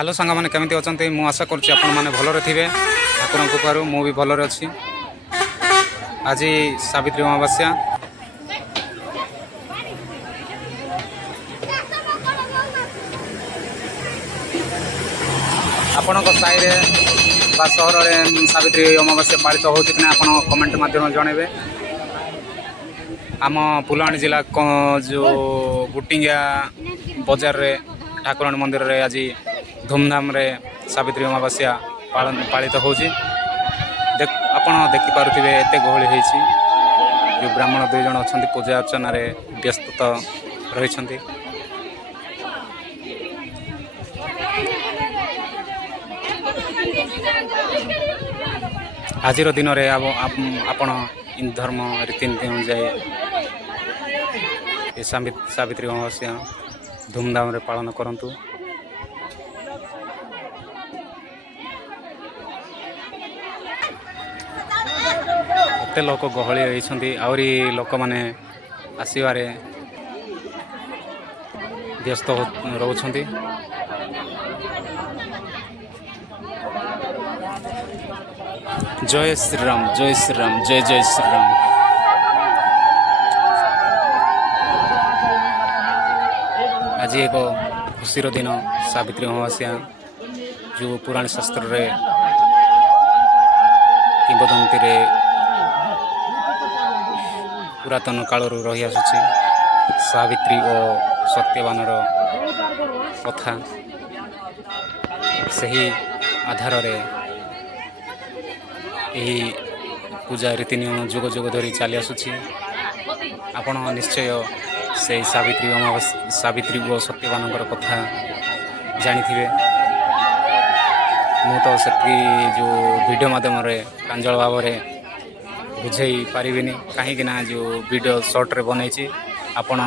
Hello सांग मैंने केमी अच्छा मुझे आशा करें भलरे थे ठाकुर कृपारू मु भी भलरे अच्छी। आज सावित्री अमावास्या आपण साई सहर में सावित्री अमावास्या पालित हो कमेंट मध्यम जनइबे। आम फुलवाणी जिला जो गुटिंगिया बजार रे ठाकुराणी मंदिर रे आज धूमधाम रे सावित्री अमावास्या पालित होची। आपण देखिपे एत गहली होती जो ब्राह्मण दुई जन अच्छा पूजा अर्चन व्यस्त रही। आज दिन में आपण धर्म रीतिनीति अनुजाई सावित्री अमावास्या धूमधाम रे पालन करंतु। एते लोक गहली होती आहरी लोक माने आसबारे व्यस्त रोचंती। जय श्री राम जय श्री राम जय जय श्री राम। आज एक खुशीर दिन सावित्री अमावास्या जो पुराण शास्त्र रे किंवदंती रे पुरातन काल रही आसुची सावित्री और सत्यवान कथा सही आधार रे यही पूजा रीति नियम जुग जुग धरी चली आसुची। आपण निश्चय से सावित्री अमावास्या सावित्री और सत्यवान कथा जानी थे। मु तो से जो वीडियो माध्यम प्रांजल भाव में बुझे पारिनी कहीं जो वीडियो शॉर्ट रे बनई आपण